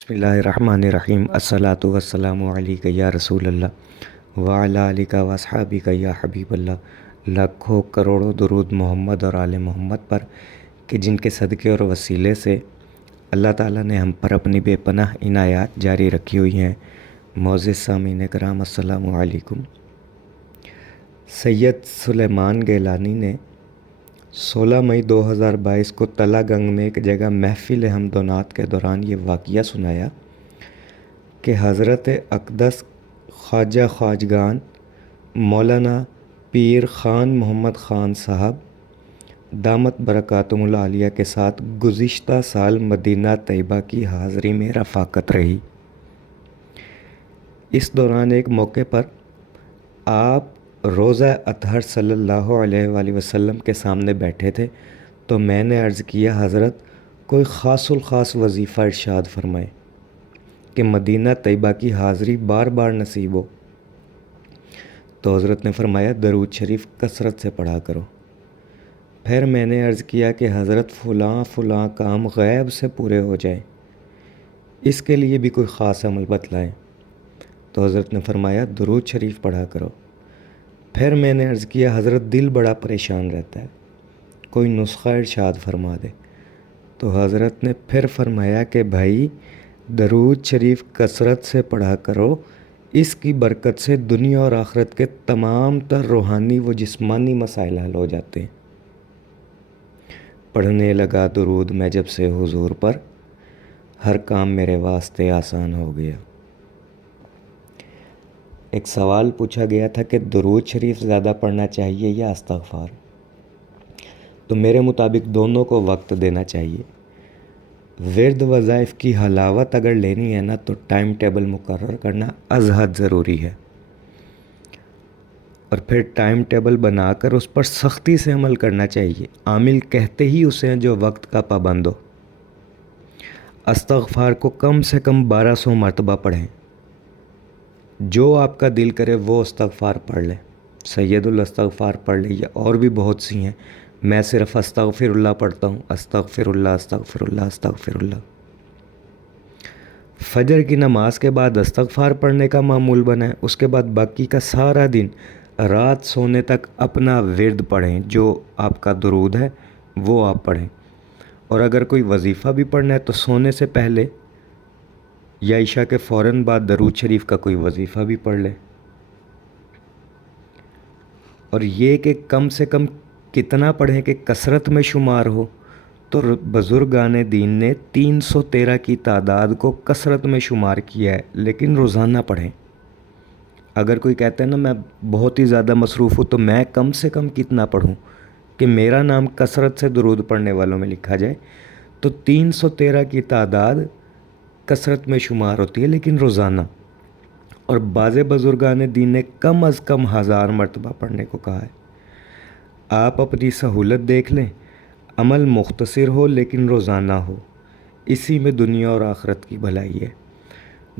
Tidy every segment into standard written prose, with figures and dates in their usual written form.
بسم اللہ الرحمن الرحیم الصلاۃ والسلام علیک یا رسول اللہ وعلی آلک و اصحابک یا حبیب اللہ۔ لاکھوں کروڑوں درود محمد اور آل محمد پر کہ جن کے صدقے اور وسیلے سے اللہ تعالیٰ نے ہم پر اپنی بے پناہ عنایات جاری رکھی ہوئی ہیں۔ معزز سامعین کرام السلام علیکم۔ سید سلیمان گیلانی نے 16 مئی 2022 کو تلہ گنگ میں ایک جگہ محفل حمد و نعت کے دوران یہ واقعہ سنایا کہ حضرت اقدس خواجہ خواجگان مولانا پیر خان محمد خان صاحب دامت برکاتہم العالیہ کے ساتھ گزشتہ سال مدینہ طیبہ کی حاضری میں رفاقت رہی۔ اس دوران ایک موقع پر آپ روضہ اطہر صلی اللہ علیہ وآلہ وسلم کے سامنے بیٹھے تھے تو میں نے عرض کیا حضرت کوئی خاص الخاص وظیفہ ارشاد فرمائے کہ مدینہ طیبہ کی حاضری بار بار نصیب ہو۔ تو حضرت نے فرمایا درود شریف کثرت سے پڑھا کرو۔ پھر میں نے عرض کیا کہ حضرت فلاں فلاں کام غیب سے پورے ہو جائیں، اس کے لیے بھی کوئی خاص عمل بتلائیں۔ تو حضرت نے فرمایا درود شریف پڑھا کرو۔ پھر میں نے عرض کیا حضرت دل بڑا پریشان رہتا ہے، کوئی نسخہ ارشاد فرما دے۔ تو حضرت نے پھر فرمایا کہ بھائی درود شریف کثرت سے پڑھا کرو، اس کی برکت سے دنیا اور آخرت کے تمام تر روحانی و جسمانی مسائل حل ہو جاتے ہیں۔ پڑھنے لگا درود میں جب سے حضور پر، ہر کام میرے واسطے آسان ہو گیا۔ ایک سوال پوچھا گیا تھا کہ درود شریف زیادہ پڑھنا چاہیے یا استغفار؟ تو میرے مطابق دونوں کو وقت دینا چاہیے۔ ورد وظائف کی حلاوت اگر لینی ہے نا تو ٹائم ٹیبل مقرر کرنا از حد ضروری ہے، اور پھر ٹائم ٹیبل بنا کر اس پر سختی سے عمل کرنا چاہیے۔ عامل کہتے ہی اسے ہیں جو وقت کا پابند ہو۔ استغفار کو کم سے کم 1200 مرتبہ پڑھیں، جو آپ کا دل کرے وہ استغفار پڑھ لیں۔ سید الاستغفار پڑھ لیں یا اور بھی بہت سی ہیں، میں صرف استغفر اللہ پڑھتا ہوں، استغفر اللہ استغفر اللہ استغفر اللہ۔ فجر کی نماز کے بعد استغفار پڑھنے کا معمول بنائیں، اس کے بعد باقی کا سارا دن رات سونے تک اپنا ورد پڑھیں، جو آپ کا درود ہے وہ آپ پڑھیں۔ اور اگر کوئی وظیفہ بھی پڑھنا ہے تو سونے سے پہلے یا عشاء کے فوراً بعد درود شریف کا کوئی وظیفہ بھی پڑھ لے۔ اور یہ کہ کم سے کم کتنا پڑھیں کہ کثرت میں شمار ہو، تو بزرگان دین نے 313 کی تعداد کو کثرت میں شمار کیا ہے، لیکن روزانہ پڑھیں۔ اگر کوئی کہتا ہے نا میں بہت ہی زیادہ مصروف ہوں تو میں کم سے کم کتنا پڑھوں کہ میرا نام کثرت سے درود پڑھنے والوں میں لکھا جائے، تو 313 کی تعداد کثرت میں شمار ہوتی ہے لیکن روزانہ۔ اور بعض بزرگان دین نے کم از کم 1000 مرتبہ پڑھنے کو کہا ہے۔ آپ اپنی سہولت دیکھ لیں، عمل مختصر ہو لیکن روزانہ ہو، اسی میں دنیا اور آخرت کی بھلائی ہے۔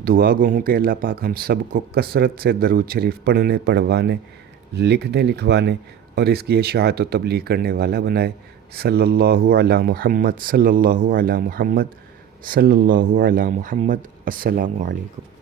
دعا گو ہوں کہ اللہ پاک ہم سب کو کثرت سے درود شریف پڑھنے، پڑھوانے، لکھنے، لکھوانے اور اس کی اشاعت و تبلیغ کرنے والا بنائے۔ صلی اللہ علی محمد، صلی اللہ علی محمد، صلی اللہ علی محمد۔ السلام علیکم۔